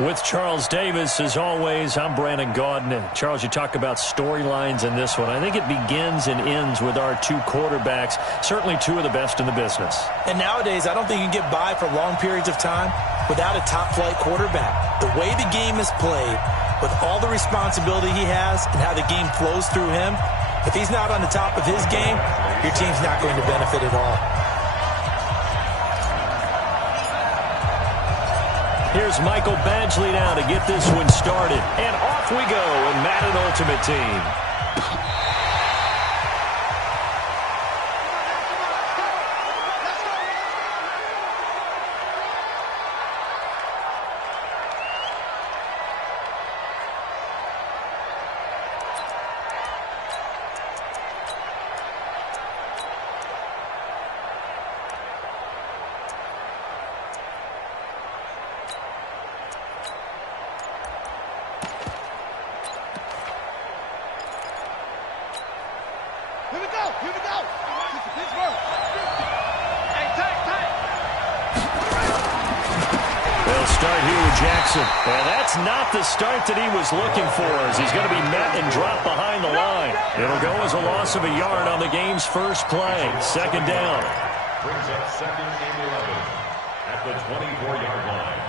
With Charles Davis, as always, I'm Brandon Gaudin. Charles, you talk about storylines in this one. I think it begins and ends with our two quarterbacks, certainly two of the best in the business. And nowadays, I don't think you can get by for long periods of time without a top-flight quarterback. The way the game is played, with all the responsibility he has and how the game flows through him, if he's not on the top of his game, your team's not going to benefit at all. Here's Michael Badgley now to get this one started. And off we go in Madden Ultimate Team. Well, that's not the start that he was looking for, as he's going to be met and dropped behind the line. It'll go as a loss of a yard on the game's first play. Second down. Brings up second and 11 at the 24-yard line.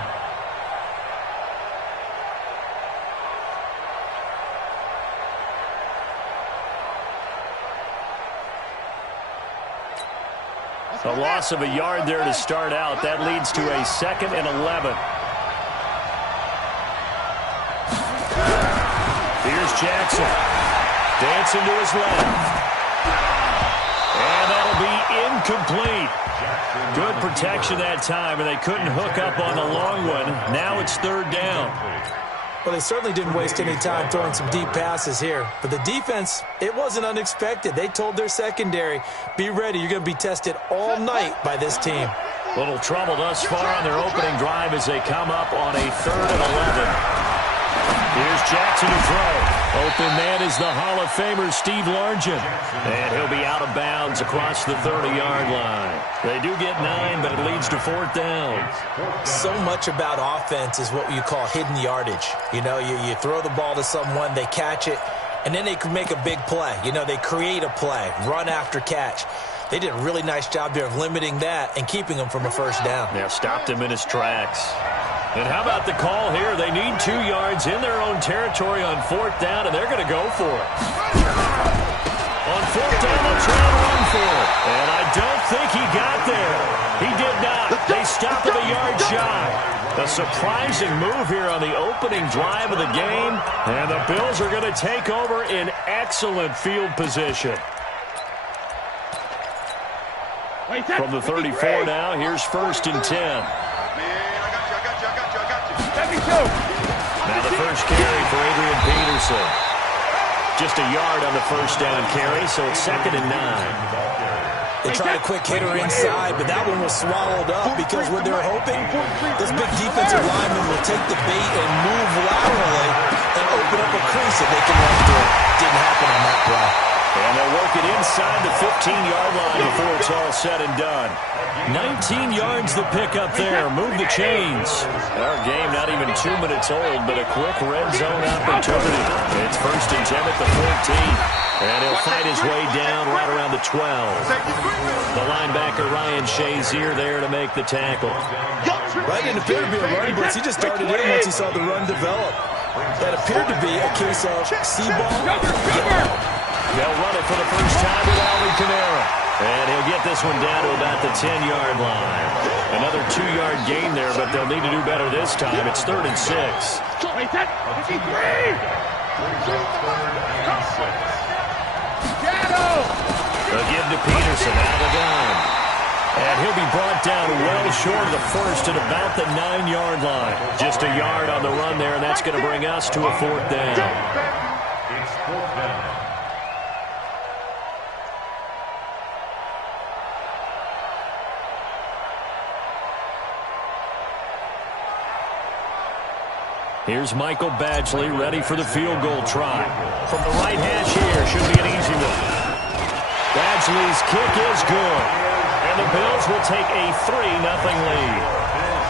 A loss of a yard there to start out. That leads to a second and 11. Here's Jackson. Dancing to his left. And that'll be incomplete. Good protection that time, and they couldn't hook up on the long one. Now it's third down. Well, they certainly didn't waste any time throwing some deep passes here. But the defense, it wasn't unexpected. They told their secondary, be ready. You're going to be tested all night by this team. Little trouble thus far on their opening drive as they come up on a third and 11. Here's Jackson to throw. Open man is the Hall of Famer Steve Largent. And he'll be out of bounds across the 30-yard line. They do get 9, but it leads to fourth down. So much about offense is what you call hidden yardage. You know, you throw the ball to someone, they catch it, and then they can make a big play. You know, they create a play, run after catch. They did a really nice job there of limiting that and keeping him from a first down. Yeah, stopped him in his tracks. And how about the call here? They need 2 yards in their own territory on fourth down, and they're going to go for it. On fourth down, they'll try to run for it. And I don't think he got there. He did not. They stopped him a yard shy. A surprising move here on the opening drive of the game. And the Bills are going to take over in excellent field position. From the 34 now, here's first and 10. Now the first carry for Adrian Peterson. Just a yard on the first down carry, so it's second and 9. They tried a quick hitter inside, but that one was swallowed up because what they're hoping, this big defensive lineman will take the bait and move laterally and open up a crease that they can run through. Didn't happen on that play. And they'll work it inside the 15-yard line before it's all said and done. 19 yards the pick up there. Move the chains. Our game not even 2 minutes old, but a quick red zone opportunity. It's first and 10 at the 14. And he'll fight his way down right around the 12. The linebacker Ryan Shazier there to make the tackle. Right, didn't appear to be a run blitz. He just started in once he saw the run develop. That appeared to be a case of see-ball. They'll run it for the first time with Alvin Kamara. And he'll get this one down to about the 10-yard line. Another 2-yard gain there, but they'll need to do better this time. It's third and 6. They'll give to Peterson out of the gun. And he'll be brought down well short of the first at about the 9-yard line. Just a yard on the run there, and that's going to bring us to a fourth down. It's fourth down. Here's Michael Badgley ready for the field goal try. From the right hash here, should be an easy one. Badgley's kick is good. And the Bills will take a 3-0 lead.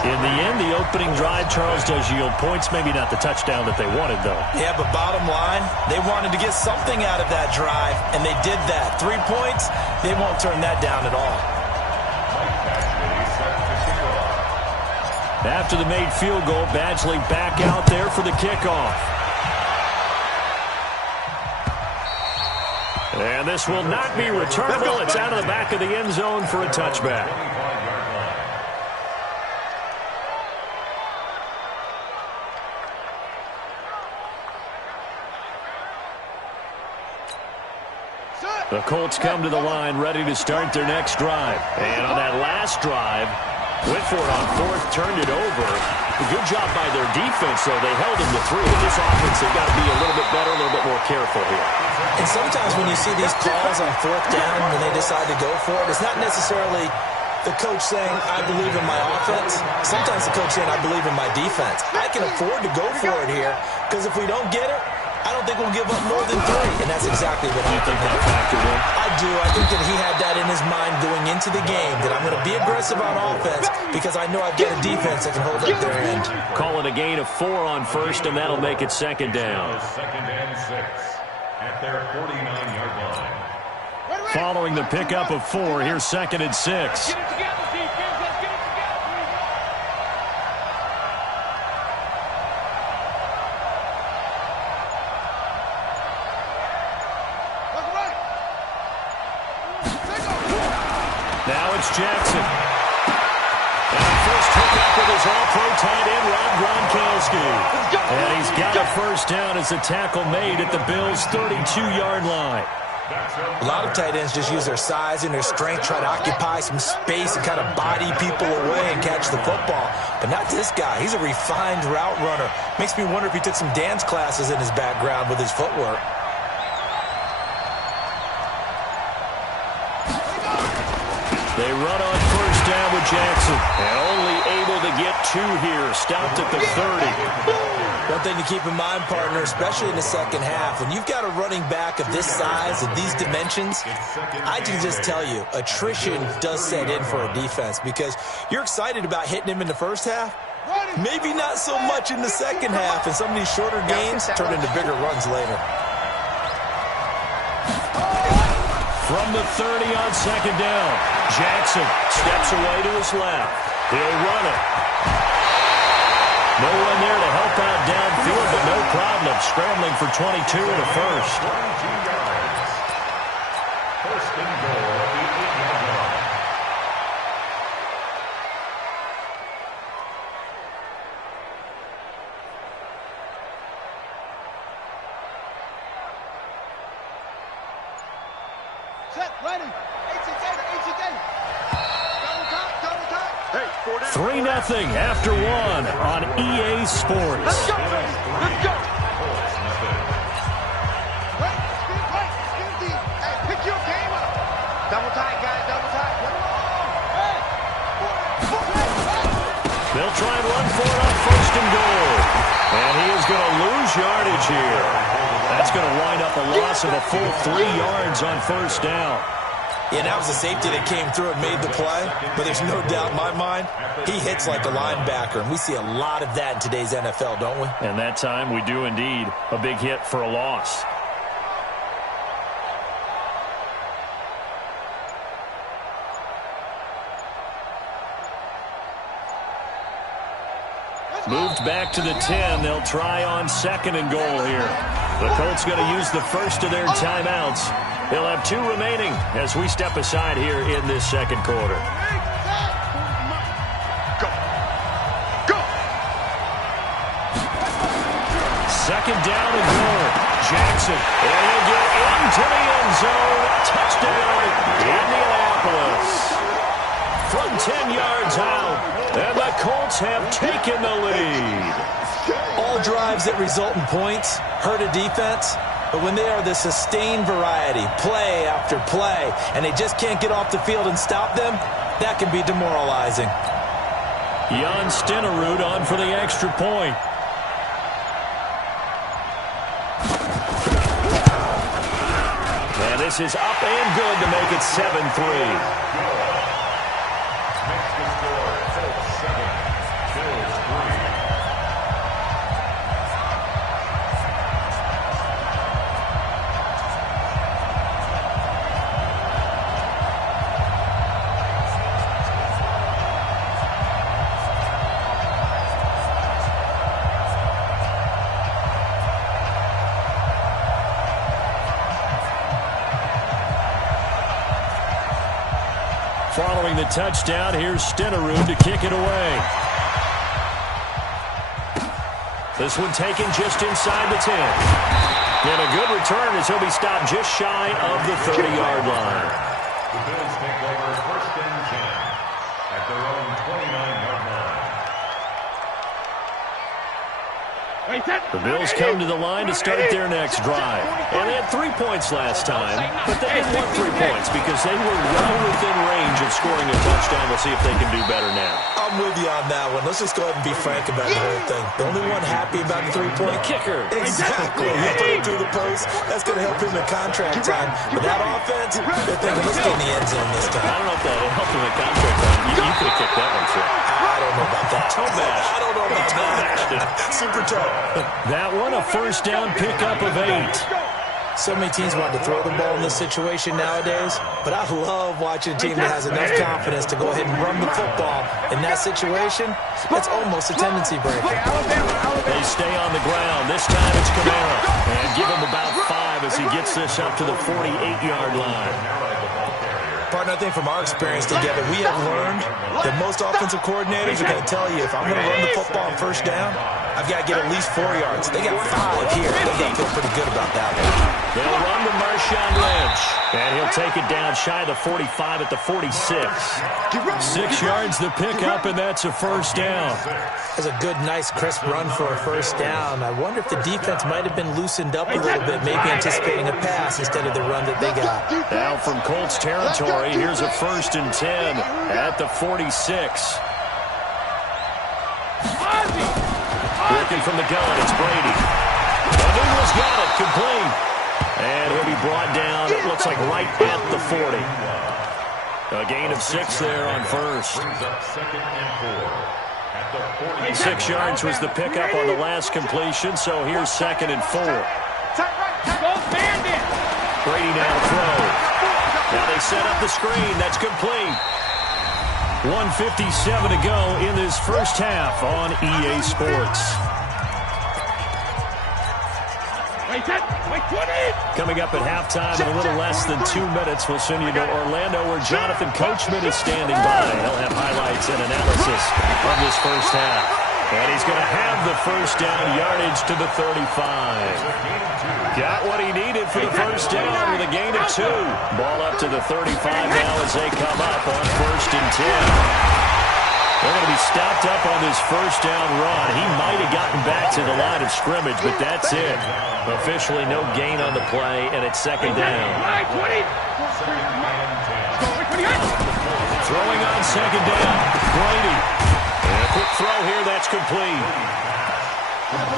In the end, the opening drive, Charles, does yield points. Maybe not the touchdown that they wanted, though. Yeah, but bottom line, they wanted to get something out of that drive, and they did that. 3 points, they won't turn that down at all. After the made field goal, Badgley back out there for the kickoff. And this will not be returnable. It's out of the back of the end zone for a touchback. The Colts come to the line ready to start their next drive. And on that last drive, went for it on fourth, turned it over. A good job by their defense, though. They held him to 3. With this offense, they've got to be a little bit better, a little bit more careful here. And sometimes when you see these calls on fourth down, when they decide to go for it, it's not necessarily the coach saying, I believe in my offense. Sometimes the coach saying, I believe in my defense. I can afford to go for it here, because if we don't get it, I don't think we'll give up more than 3, and that's exactly what happened. I do. I think that he had that in his mind going into the game, that I'm going to be aggressive on offense because I know I've got a defense that can hold up their end. Call it a gain of 4 on first, and that'll make it second down. Second and 6 at their 49-yard line. Following the pickup of 4, here's second and 6. Now it's Jackson. And first hookup with his all-pro tight end, Rob Gronkowski. And he's got a first down as the tackle made at the Bills' 32-yard line. A lot of tight ends just use their size and their strength, try to occupy some space and kind of body people away and catch the football. But not this guy. He's a refined route runner. Makes me wonder if he took some dance classes in his background with his footwork. They run on first down with Jackson. And only able to get 2 here. Stopped at the 30. One thing to keep in mind, partner, especially in the second half, when you've got a running back of this size and these dimensions, I can just tell you, attrition does set in for a defense because you're excited about hitting him in the first half. Maybe not so much in the second half, and some of these shorter gains turn into bigger runs later. From the 30 on second down, Jackson steps away to his left. He'll run it. No one there to help out downfield, but no problem. Scrambling for 22 and a first. 22 yards. First and goal at the 8-yard line. Set, ready. 3-0 after 1 on EA Sports. Let's go. Let's go. Hey, pick your game up. Double tight, guys. Double tight. They'll try and run for it on first and goal. And he is going to lose yardage here. That's going to wind up a loss of a full 3 yards on first down. Yeah, that was a safety that came through and made the play, but there's no doubt in my mind, he hits like a linebacker, and we see a lot of that in today's NFL, don't we? And that time we do indeed. A big hit for a loss. Moved back to the 10. They'll try on second and goal here. The Colts going to use the first of their timeouts. They'll have 2 remaining as we step aside here in this second quarter. Go. Go. Second down and goal. Jackson. And he'll get into the end zone. Touchdown, Indianapolis. From 10 yards out. And the Colts have taken the lead. All drives that result in points hurt a defense, but when they are the sustained variety, play after play, and they just can't get off the field and stop them, that can be demoralizing. Jan Stenerud on for the extra point. And this is up and good to make it 7-3. Following the touchdown, here's Stenerud to kick it away. This one taken just inside the 10. And a good return as he'll be stopped just shy of the 30-yard line. The Bills take over 1st and 10 at their own 29-yard line. The Bills come to the line to start their next drive. And they had 3 points last time, but they didn't want 3 points because they were well within range of scoring a touchdown. We'll see if they can do better now. I'm with you on that one. Let's just go ahead and be frank about the whole thing. The only one happy about the 3-point kicker. Exactly. He threw it through the post. That's going to help him in contract time. But that offense, they're thinking, let's get in the end zone this time. I don't know if that helped him in contract time. You could have kicked that one through. I don't know about that. I don't know about that. Super tough. That one, a 1st down pickup of 8. So many teams want to throw the ball in this situation nowadays, but I love watching a team that has enough confidence to go ahead and run the football. In that situation, that's almost a tendency breaker. They stay on the ground. This time it's Kamara. And give him about 5 as he gets this up to the 48-yard line. Partner, I think from our experience together, we have learned that most offensive coordinators are going to tell you, if I'm going to run the football on 1st down, I've got to get at least 4 yards. They got 5 here. They got to feel pretty good about that one. They'll run to Marshawn Lynch. And he'll take it down shy of the 45 at the 46. 6 yards the pickup, and that's a 1st down. That's a good, nice, crisp run for a 1st down. I wonder if the defense might have been loosened up a little bit, maybe anticipating a pass instead of the run that they got. Now from Colts territory, here's a 1st and 10 at the 46. Working from the gun, it's Brady. Douglas got it, complete. And he'll be brought down, it looks like right at the 40. A gain of 6 there on 1st. 6 yards was the pickup on the last completion, so here's 2nd and 4. Brady now to throw. Now they set up the screen, that's complete. 1:57 to go in this 1st half on EA Sports. Coming up at halftime in a little less than 2 minutes, we'll send you to Orlando where Jonathan Coachman is standing by. He'll have highlights and analysis of this 1st half. And he's going to have the 1st down yardage to the 35. Got what he needed for the 1st down with a gain of 2. Ball up to the 35 now as they come up on 1st and 10. They're going to be stopped up on this 1st down run. He might have gotten back to the line of scrimmage, but that's it. Officially no gain on the play, and it's 2nd down. Throwing on 2nd down, Brady. And a quick throw here, that's complete.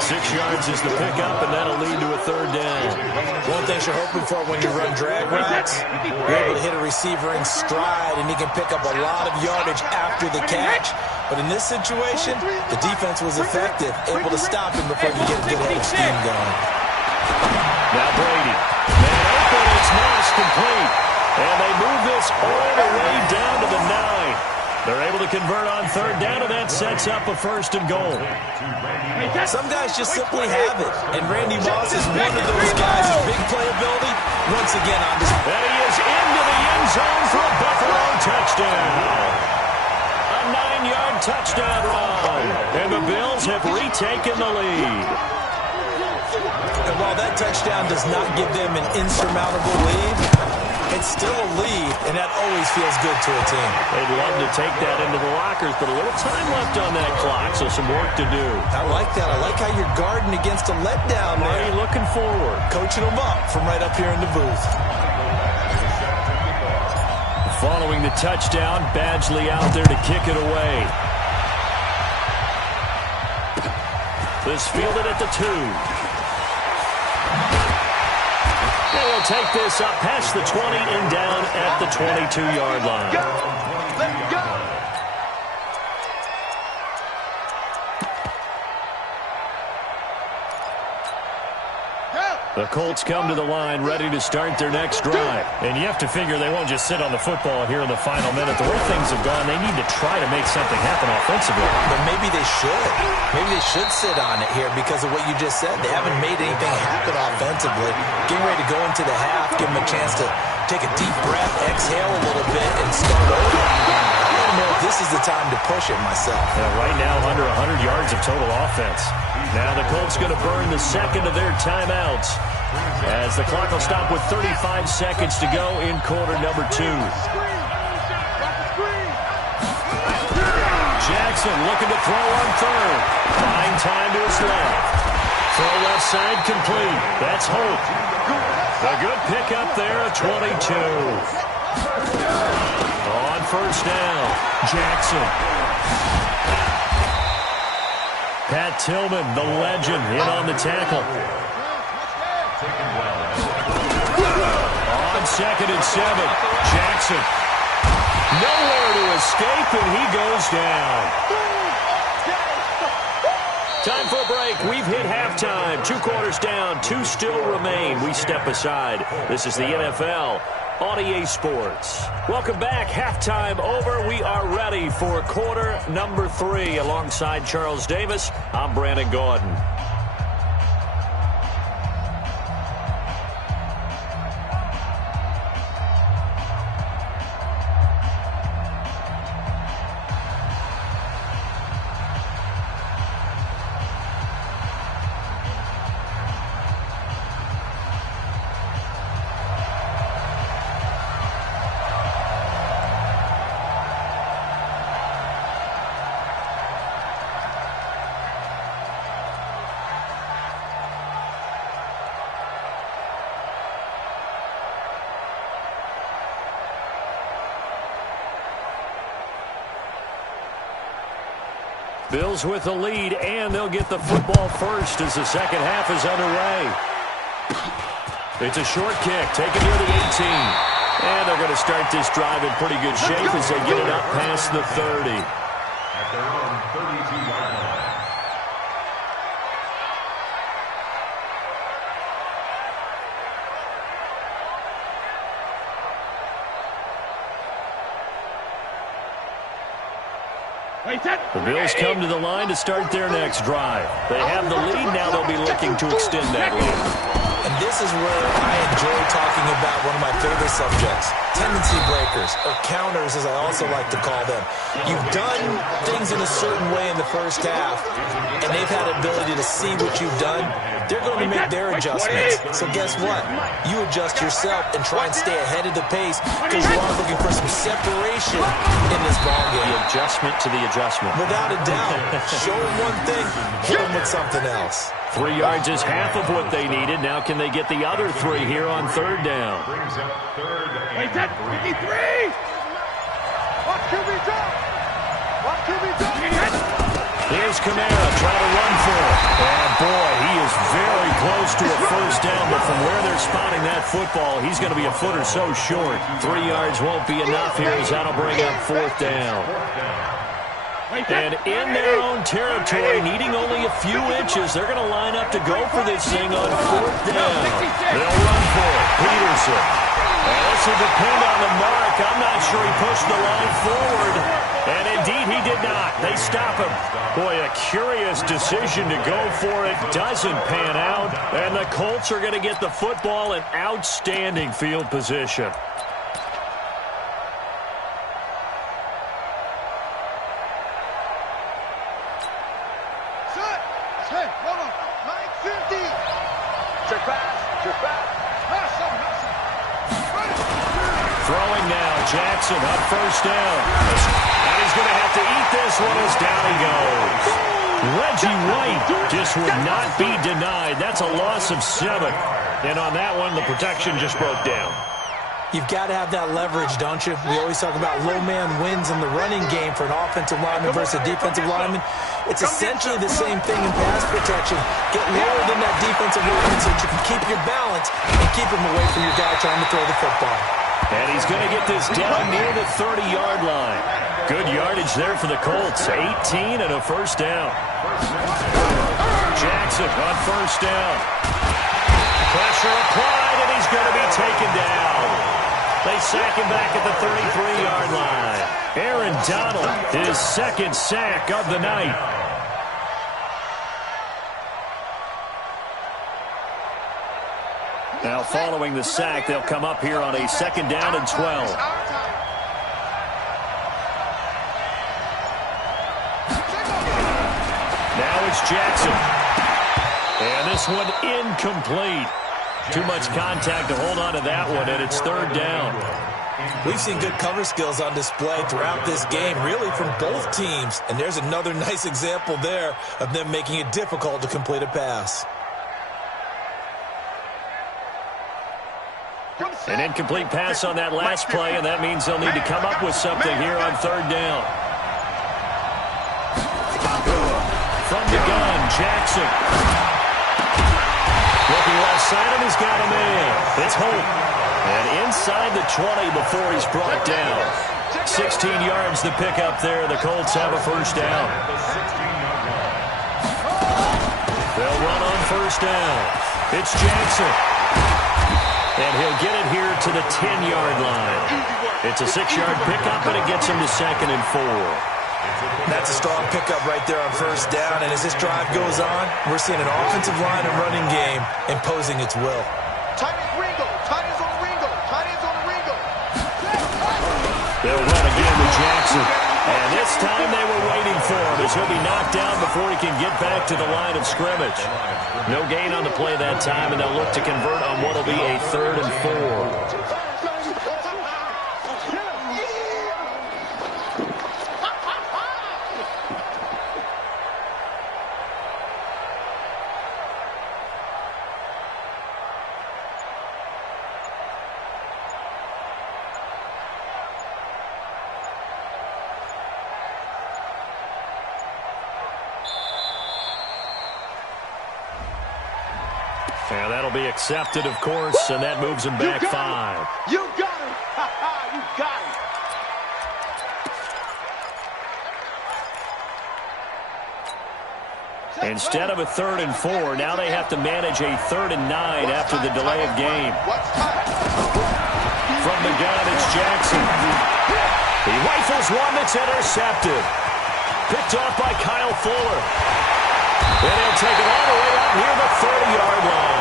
6 yards is the pickup, and that'll lead to a 3rd down. One thing you're hoping for when you run drag routes, you're able to hit a receiver in stride, and he can pick up a lot of yardage after the catch. But in this situation, the defense was effective, able to stop him before you get a good head of steam going. Now Brady. Man open, it's Moss complete. And they move this all the way down to the 9. They're able to convert on 3rd down, and that sets up a 1st and goal. Some guys just simply have it, and Randy Moss is one of those guys. His big playability, once again on display. And he is into the end zone for a Buffalo touchdown. A 9-yard touchdown run, and the Bills have retaken the lead. And while that touchdown does not give them an insurmountable lead, it's still a lead, and that always feels good to a team. They'd love to take that into the lockers, but a little time left on that clock, so some work to do. I like that. I like how you're guarding against a letdown there. Marty looking forward. Coaching them up from right up here in the booth. Following the touchdown, Badgley out there to kick it away. This fielded at the 2. They'll take this up past the 20 and down at the 22-yard line. Let's go. The Colts come to the line ready to start their next drive. And you have to figure they won't just sit on the football here in the final minute. The way things have gone, they need to try to make something happen offensively. But maybe they should. Maybe they should sit on it here because of what you just said. They haven't made anything happen offensively. Getting ready to go into the half, give them a chance to take a deep breath, exhale a little bit, and start over. I don't know if this is the time to push it myself. Yeah, right now, under 100 yards of total offense. Now the Colts going to burn the second of their timeouts as the clock will stop with 35 seconds to go in quarter number 2. Jackson looking to throw on third. Buying time to his left. Throw left side complete. That's Hope. A good pickup there at 22. On first down, Jackson. Pat Tillman, the legend, in on the tackle. On 2nd and 7, Jackson. Nowhere to escape, and he goes down. Time for a break. We've hit halftime. 2 quarters down. 2 still remain. We step aside. This is the NFL on EA Sports. Welcome back. Halftime over. We are ready for quarter number 3. Alongside Charles Davis, I'm Brandon Gordon. Bills with the lead, and they'll get the football first as the second half is underway. It's a short kick, taken near the 18. And they're going to start this drive in pretty good shape as they get it up past the 30. At their own 32-yard line. The Bills come to the line to start their next drive. They have the lead. Now they'll be looking to extend that lead. And this is where I enjoy talking about one of my favorite subjects, tendency breakers, or counters as I also like to call them. You've done things in a certain way in the first half, and they've had the ability to see what you've done. They're going to make their adjustments. So guess what? You adjust yourself and try and stay ahead of the pace because you are looking for some separation in this ballgame. The adjustment to the adjustment. Without a doubt. Show them one thing, hit them with something else. 3 yards is half of what they needed. Now can they get the other 3 here on third down? Brings up third and 53! Watch QB jump! Watch QB jump! Here's Kamara trying to run for it. And boy, he is very close to a first down, but from where they're spotting that football, he's going to be a foot or so short. 3 yards won't be enough here as that'll bring up fourth down. And in their own territory, needing only a few inches, they're going to line up to go for this thing on fourth down. They'll run for it. Peterson. And this will depend on the mark. I'm not sure he pushed the line forward. And indeed, he did not. They stop him. Boy, a curious decision to go for it. Doesn't pan out. And the Colts are going to get the football in outstanding field position. Throwing now, Jackson on first down. And he's going to have to eat this one as down he goes. Reggie White just would not be denied. That's a loss of 7. And on that one, the protection just broke down. You've got to have that leverage, don't you? We always talk about low man wins in the running game for an offensive lineman versus a defensive lineman. It's essentially the same thing in pass protection. Get lower than that defensive lineman so that you can keep your balance and keep him away from your guy trying to throw the football. And he's going to get this down near the 30-yard line. Good yardage there for the Colts. 18 and a first down. Jackson on first down. Pressure applied, and he's going to be taken down. They sack him back at the 33-yard line. Aaron Donald, his second sack of the night. Now following the sack, they'll come up here on a 2nd down and 12. Now it's Jackson. And this one incomplete. Too much contact to hold on to that one, and it's 3rd down. We've seen good cover skills on display throughout this game, really from both teams. And there's another nice example there of them making it difficult to complete a pass. An incomplete pass on that last play, and that means they'll need to come up with something here on 3rd down. From the gun, Jackson. Looking left side, and he's got a man. It's Holt. And inside the 20 before he's brought down. 16 yards to pick up there. The Colts have a 1st down. They'll run on 1st down. It's Jackson. And he'll get it here to the 10-yard line. It's a 6-yard pickup, and it gets him to 2nd and 4. That's a strong pickup right there on 1st down. And as this drive goes on, we're seeing an offensive line and running game imposing its will. Tight ends Ringo. Tight ends on Ringo. Tight ends on Ringo. They'll run again with Jackson. And this time they were waiting for him as he'll be knocked down before he can get back to the line of scrimmage. No gain on the play that time, and they'll look to convert on what will be a 3rd and 4. And that'll be accepted, of course, and that moves him back 5. You got him. You got him. Instead of a 3rd and 4, now they have to manage a 3rd and 9 after the delay of game. From the gun, it's Jackson. He rifles one that's intercepted. Picked off by Kyle Fuller. And he'll take it all the way out near the 30-yard line.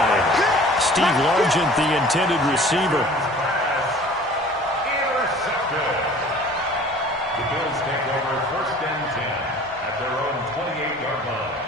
Steve Largent, the intended receiver. Intercepted. The Bills take over 1st and 10 at their own 28-yard line.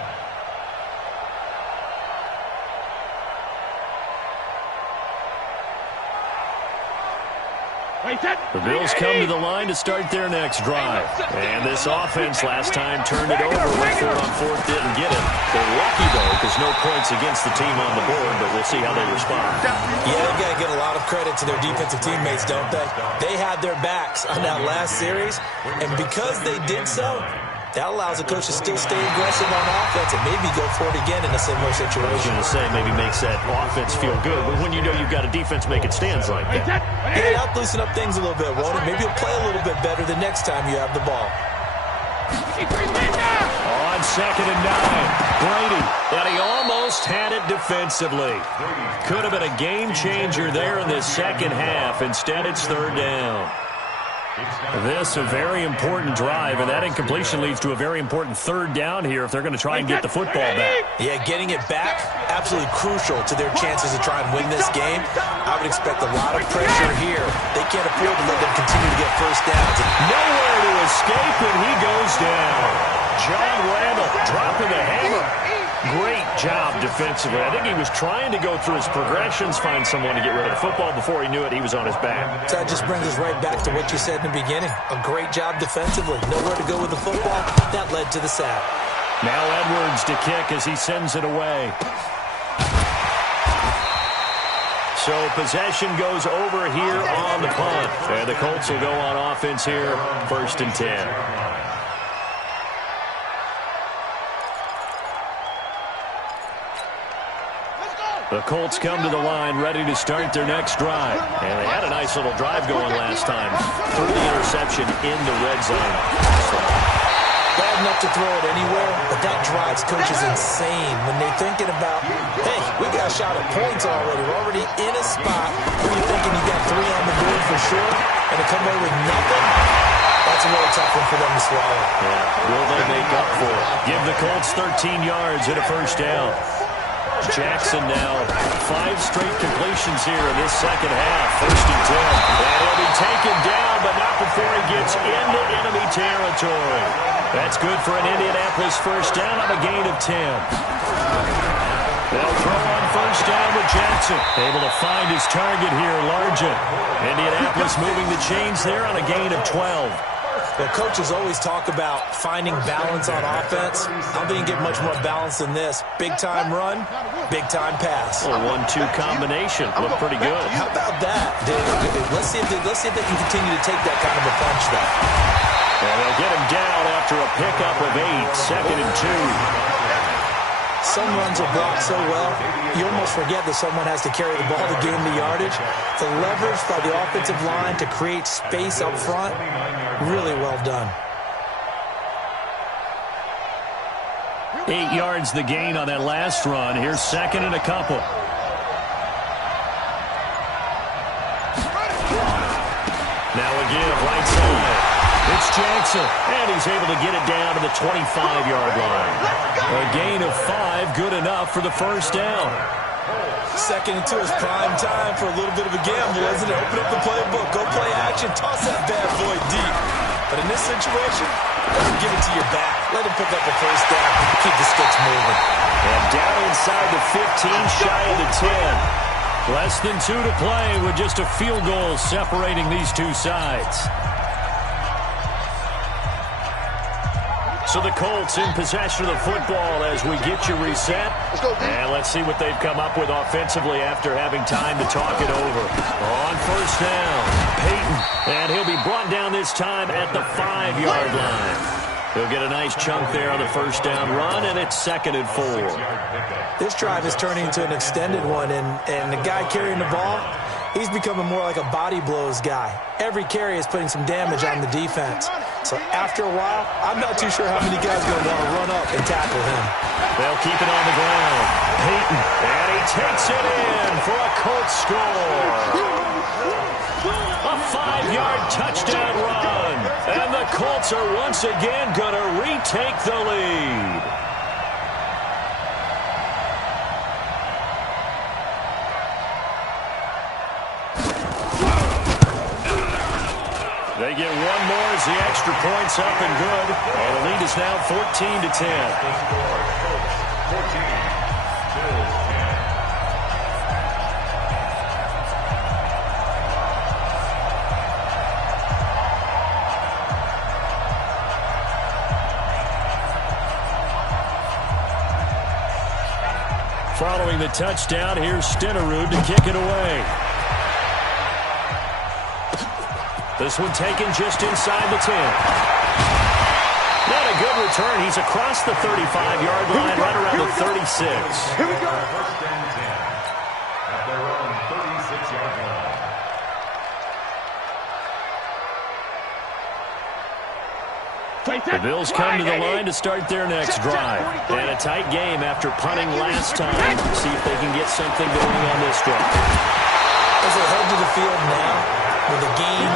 The Bills come to the line to start their next drive. And this offense last time turned it over, went for it on 4th, didn't get it. They're lucky, though, because no points against the team on the board, but we'll see how they respond. Yeah, they've got to give a lot of credit to their defensive teammates, don't they? They had their backs on that last series, and because they did so, that allows the coach to still stay aggressive on offense and maybe go for it again in a similar situation. I was going to say, maybe makes that offense feel good, but when you know you've got a defense making stands like that. Yeah, help loosen up things a little bit, won't it? Maybe you'll play a little bit better the next time you have the ball. On 2nd and 9, Brady, and he almost had it defensively. Could have been a game changer there in the 2nd half. Instead, it's 3rd down. This a very important drive, and that incompletion leads to a very important 3rd down here if they're going to try and get the football back. Yeah, getting it back, absolutely crucial to their chances to try and win this game. I would expect a lot of pressure here. They can't afford to let them continue to get 1st downs. Nowhere to escape, and he goes down. John Randall dropping the hammer. Great job defensively. I think he was trying to go through his progressions, find someone to get rid of the football. Before he knew it, he was on his back. So that just brings us right back to what you said in the beginning. A great job defensively. Nowhere to go with the football. That led to the sack. Now Edwards to kick as he sends it away. So possession goes over here on the punt. And the Colts will go on offense here, 1st and 10. The Colts come to the line ready to start their next drive. And they had a nice little drive going last time. Threw the interception in the red zone. Bad enough to throw it anywhere, but that drives coaches insane when they're thinking about, hey, we got a shot at points already. We're already in a spot where you're thinking you got 3 on the board for sure, and to come away with nothing, that's a really tough one for them to swallow. Yeah, will they make up for it? Give the Colts 13 yards and a 1st down. Jackson now 5 straight completions here in this second half. 1st and 10. And he'll be taken down, but not before he gets into enemy territory. That's good for an Indianapolis first down on a gain of 10. They'll throw on first down with Jackson. Able to find his target here, Largent. Indianapolis moving the chains there on a gain of 12. Well, coaches always talk about finding balance on offense. I don't think you get much more balance than this. Big-time run, big-time pass. A 1-2 combination. Looked pretty good. How about that? Let's see if they can continue to take that kind of a punch, though. And they'll get him down after a pickup of 8. 2nd and 2. Some runs are blocked so well, you almost forget that someone has to carry the ball to gain the yardage. The leverage by the offensive line to create space up front, really well done. 8 yards the gain on that last run. Here's 2nd and a couple. Now again, right side. It's Jackson, and he's able to get it down to the 25-yard line. A gain of 5, good enough for the first down. 2nd and 2 is prime time for a little bit of a gamble, isn't it? Open up the playbook, go play action, toss that bad boy deep. But in this situation, give it to your back. Let him pick up a first down. Keep the sticks moving. And down inside the 15, shy of the 10. Less than 2 to play with just a field goal separating these two sides. So the Colts in possession of the football as we get you reset. And let's see what they've come up with offensively after having time to talk it over. On first down, Peyton. And he'll be brought down this time at the 5-yard line. He'll get a nice chunk there on the first down run, and it's 2nd and 4. This drive is turning into an extended one, and the guy carrying the ball, he's becoming more like a body blows guy. Every carry is putting some damage on the defense. So after a while, I'm not too sure how many guys are going to want to run up and tackle him. They'll keep it on the ground. Peyton, and he takes it in for a Colts score. A 5-yard touchdown run. And the Colts are once again going to retake the lead. They get one more as the extra point's up and good. And the lead is now 14-10. Following the touchdown, here's Stenerud to kick it away. This one taken just inside the 10. Not a good return. He's across the 35-yard line, right around the 36. Here we go. 1st and 10 at their own 36-yard line. The Bills come to the line to start their next drive. And a tight game after punting last time. See if they can get something going on this drive. As they head to the field now, with a game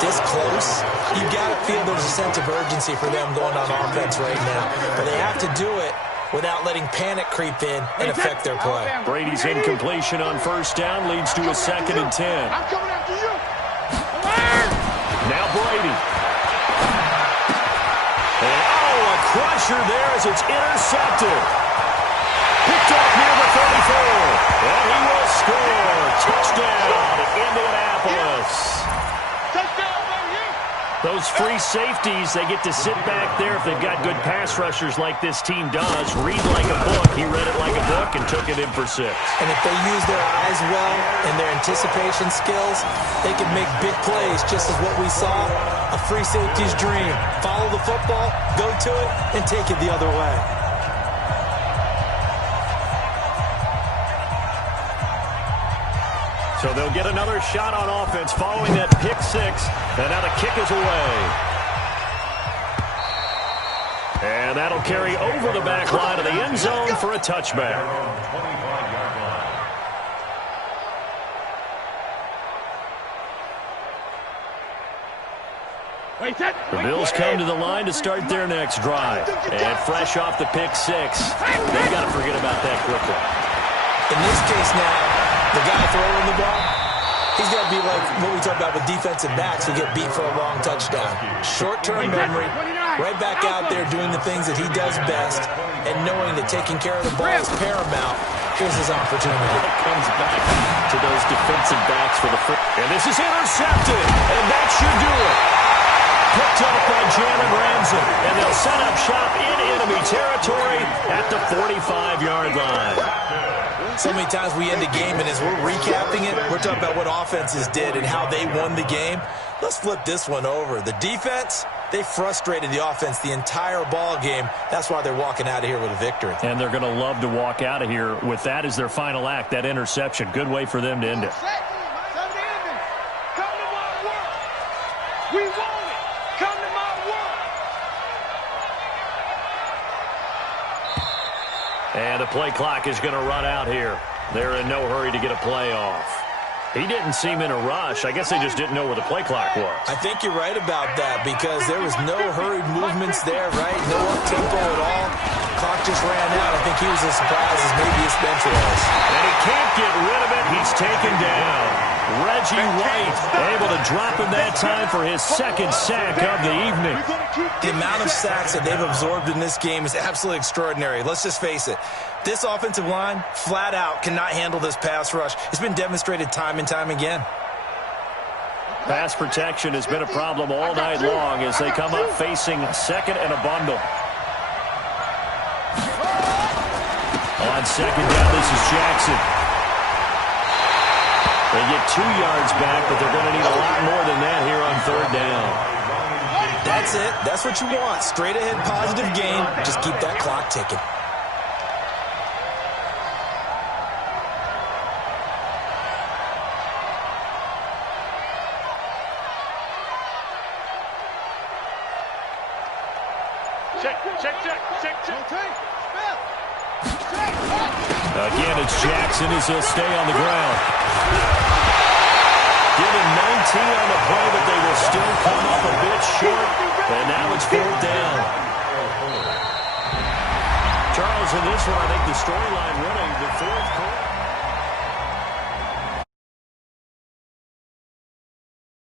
this close, you got to feel there's a sense of urgency for them going on offense right now. But they have to do it without letting panic creep in and affect their play. Brady's incompletion on first down leads to a 2nd and 10. I'm coming after you. Now Brady. And a crusher there as it's intercepted. Picked up near the 34. And he will score. Touchdown, Indianapolis. Those free safeties, they get to sit back there if they've got good pass rushers like this team does. Read like a book. He read it like a book and took it in for 6. And if they use their eyes well and their anticipation skills, they can make big plays, just as what we saw, a free safety's dream. Follow the football, go to it, and take it the other way. So they'll get another shot on offense following that pick 6. And now the kick is away. And that'll carry over the back line of the end zone for a touchback. The Bills come to the line to start their next drive. And fresh off the pick six, they've got to forget about that quickly. In this case now, the guy throwing the ball, he's got to be like what we talk about with defensive backs who get beat for a long touchdown. Short-term memory, right back out there doing the things that he does best, and knowing that taking care of the ball is paramount. Here's his opportunity. It comes back to those defensive backs for the first. And this is intercepted, and that should do it. Picked up by Jalen Ramsey, and they'll set up shop in enemy territory at the 45-yard line. So many times we end a game, and as we're recapping it, we're talking about what offenses did and how they won the game. Let's flip this one over. The defense, they frustrated the offense the entire ball game. That's why they're walking out of here with a victory. And they're going to love to walk out of here with that as their final act, that interception. Good way for them to end it. And the play clock is going to run out here. They're in no hurry to get a play off. He didn't seem in a rush. I guess they just didn't know where the play clock was. I think you're right about that because there was no hurried movements there, right? No up-tempo at all. Clock just ran out. I think he was as surprised as maybe his bench was. And he can't get rid of it. He's taken down. Reggie White able to drop him that time for his second sack of the evening. The amount of sacks that they've absorbed in this game is absolutely extraordinary. Let's just face it. This offensive line, flat out, cannot handle this pass rush. It's been demonstrated time and time again. Pass protection has been a problem all night long as they come up facing second and a bundle. On second down, this is Jackson. They get 2 yards back, but they're going to need a lot more than that here on third down. That's it. That's what you want. Straight ahead positive gain. Just keep that clock ticking. Again, it's Jackson as he'll stay on the ground. Given 19 on the play, but they will still come up a bit short. And now it's fourth down. Charles, in this one, I think the storyline running the fourth quarter.